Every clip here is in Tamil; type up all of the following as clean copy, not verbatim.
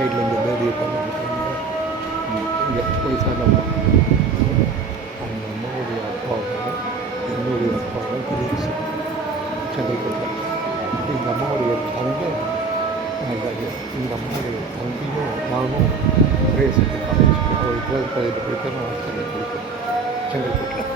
சைடில் இந்த பேதியை பண்ணிக்கிட்டாங்க. இங்கே போய் சாப்பிட அந்த அம்மாவுடைய அப்பாவும் என்னுடைய அப்பாவும் கிரீஷ் செங்கல்பட்டில். எங்கள் அம்மாவுடைய தங்கை எங்கள் அம்மாவுடைய தம்பியும் நானும் ஒரே செகண்ட் காலேஜ் ஒரு 12th காலேஜில் படித்தேன். நான் செகண்ட் படித்தேன் செங்கல்பட்டில்.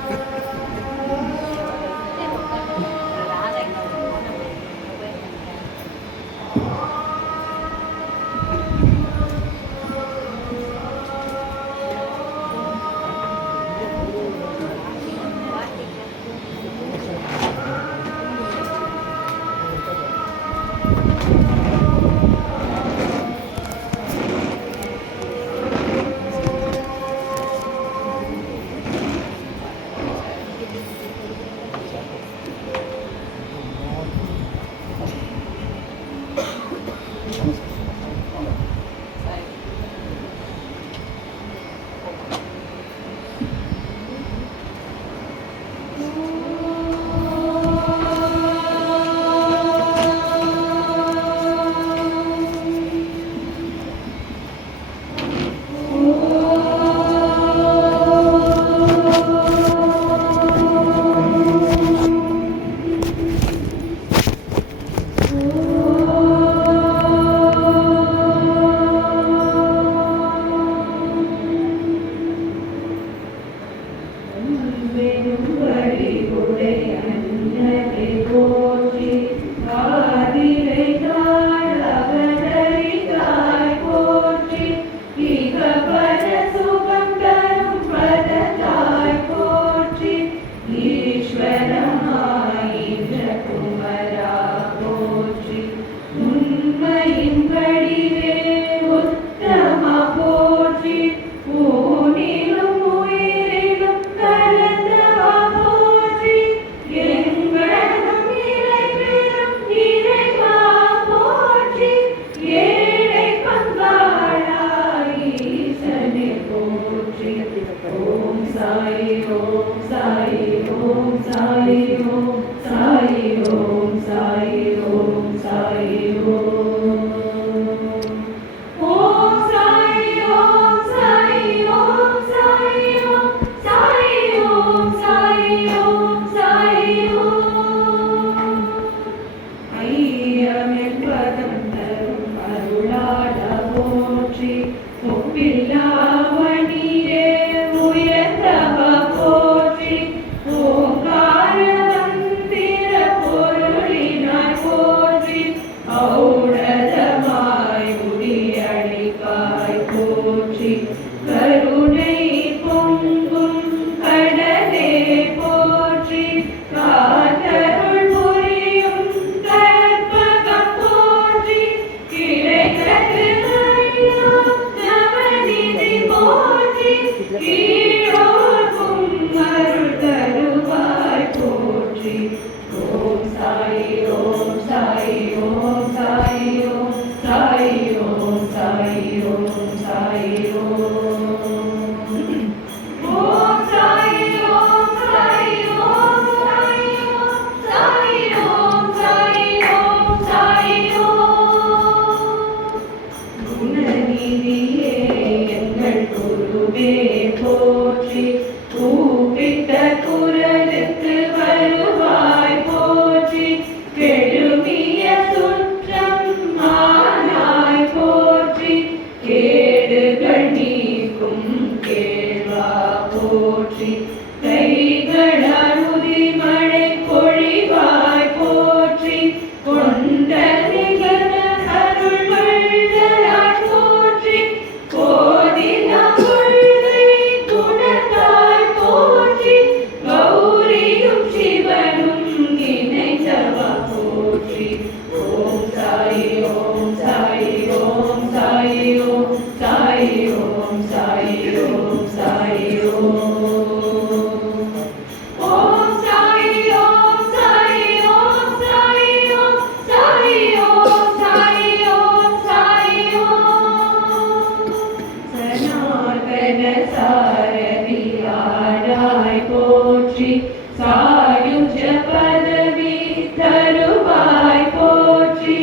सायुज पदवी तरुवाय पोची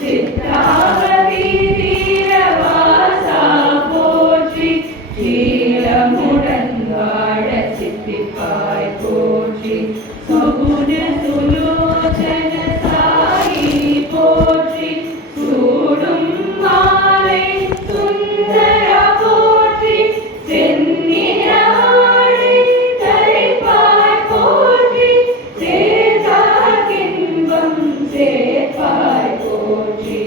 चित्रा சேர்ப்பாய் போற்றி.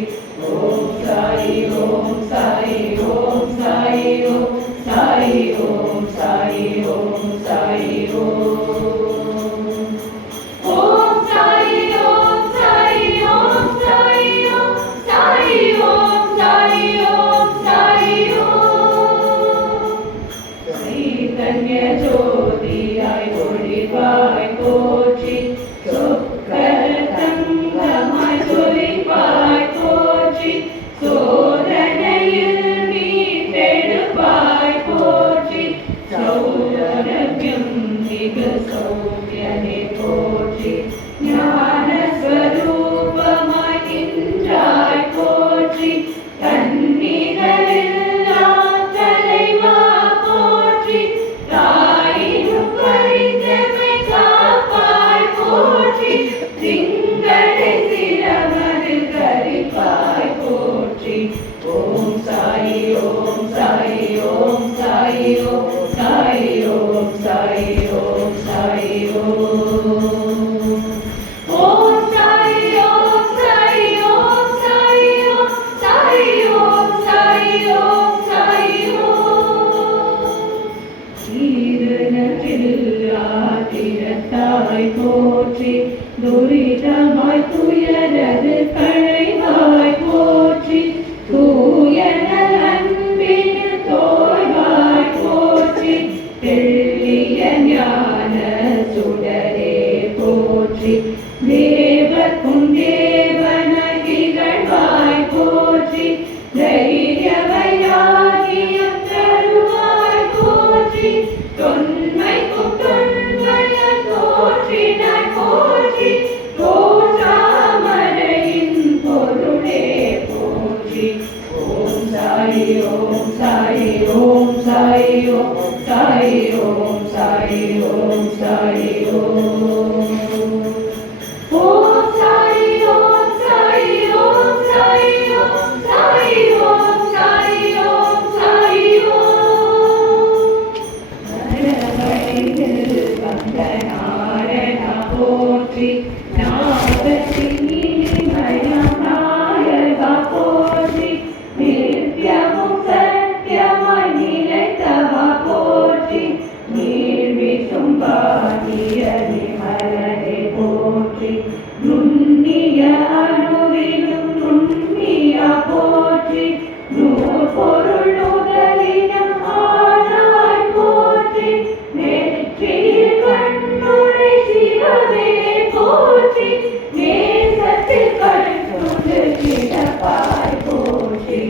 ஓம் சாயி ஓம் சாயி ஓம் சாயி ஓம் சாயி ஓம் சாயி ஓம் சாயி ஓம். ஓம் சாயி ஓம் சாயி ஓம் சாயி ஓம் சாயி ஓம் சாயி ஓம் சாயி ஓம். சைதன்ய ஜோதியாய் ஒளிவாய் போற்றி. சொக்கரதங்கமாய் ஜொலிப்பாய் போற்றி. சோதனையில் மீட்டெடுப்பாய் போற்றி. சௌரபியம் மிகு சௌமியனே போற்றி. ஞான ஸ்வரூபமாய் நின்றாய் போற்றி. கண்ணிகளில்லா தலைவா போற்றி. தாயினும் பரிந்தமை காப்பாய் போற்றி. திங்களை சிரமதில் கரிப்பாய் போற்றி. ஓம் சாயி ஓம் சாயி ஓம் சாயி ஓம் சாயி ஓம் சாயி ஓம் சாயி ஓம். ஓம் சாயி ஓம் சாயி ஓம் சாயி ஓம் சாயி ஓம் சாயி ஓம் சாயி ஓம். தீரத்தாய் போற்றி. துரிதமாய் துயரது களைவாய் போற்றி. தூயன அன்பின் தோய்வாய் போற்றி. தெள்ளிய ஞான சுடரே போற்றி. தேவர்க்கும் தேவனாய் திகழ்வாய் போற்றி. தைரியவையாகியம் தருவாய் போற்றி. தொன்மைக்கும் தொன்மையன் தோற்றினாய் போற்றி. தோற்றாமரையின் பொருளே போற்றி. ஓம் சாயி ஓம் சாயி ஓம் சாயி ஓம் சாயி ஓம் சாயி ஓம் சாயி ஓம். ஓம் சாயி ஓம் சாயி ஓம் சாயி ஓம் சாயி ஓம் சாயி ஓம் சாயி ஓம். நரகடையில் வந்த நாரணா போற்றி. நாகத்தின் இனிமயம் நாயகா போற்றி. நித்யமும் சத்தியமாய் நிலைத்தவா போற்றி. நீர்விசும் பாடிய விமலனே போற்றி. நுண்ணிய அணுவிலும் நுண்ணியா போற்றி. நூற்பொருள் நுதலினம் ஆனாய் போற்றி. நெற்றியில் கண்ணுரை சிவமே போற்றி. நேசத்தில் கண்ணுண்டு கிடப்பாய் போற்றி.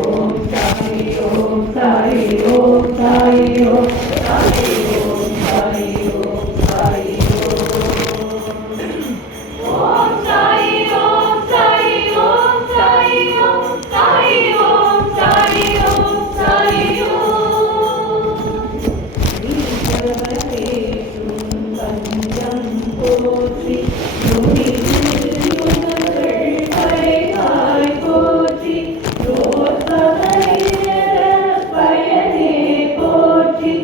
ஓம் சாயி ஓம் சாயி ஓம் சாயி ஓம் சாயி ஓம் சாயி ஓம் சாயி ஓம். ஓம் சாயி ஓம் சாயி ஓம் சாயி ஓம் சாயி ஓம் சாயி ஓம் சாயி ஓம். ஈஸ்வரேசும் பஞ்சம் போற்றி. படைவாய் போற்றி. பயனே போற்றி.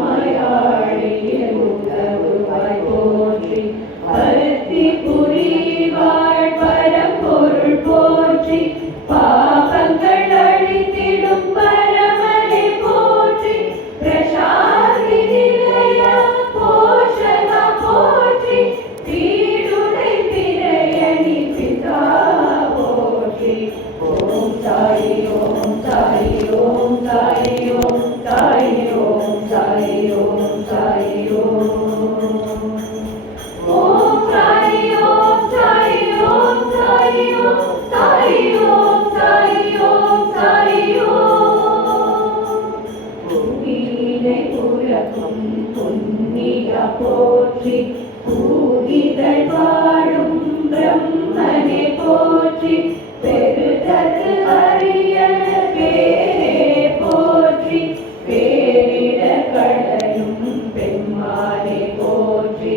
நௌவமயாழிய உதவுவாய் போற்றி. பருத்தி புரிவாழ் பரம்பொருள் போற்றி. பாவங்கள் அழித்திடும் பரமனே போற்றி. பிரசாந்தி நிலைய போஷகா போற்றி. பீடுடை திரையணி பிதா போற்றி. ஓம் சாயி ஓம் சாயி ஓம் சாயி ஓம் சாயி ஓம் சாயி ஓம் சாயி ஓம். ஓம் சாயி ஓம் சாயி ஓம் சாயி ஓம் சாயி ஓம் சாயி ஓம் சாயி ஓம். புனிதை புறக்கும் புண்ணியா போற்றி. பூகிதழ் வாழும் பிரம்மனே போற்றி. பெருதற்கு அரிய பேரே போற்றி. பேரிட களையும் பெண்மானே போற்றி.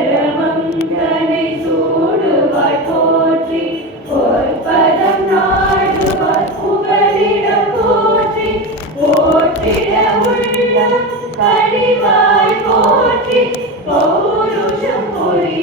வையரமங்கனை சூடுவாய் போற்றி. பொற்பதம் நாடுவார் புகலிடம் போற்றி. போற்றிட உள்ளம் கழிவாய் போற்றி. பௌருஷம் பொறி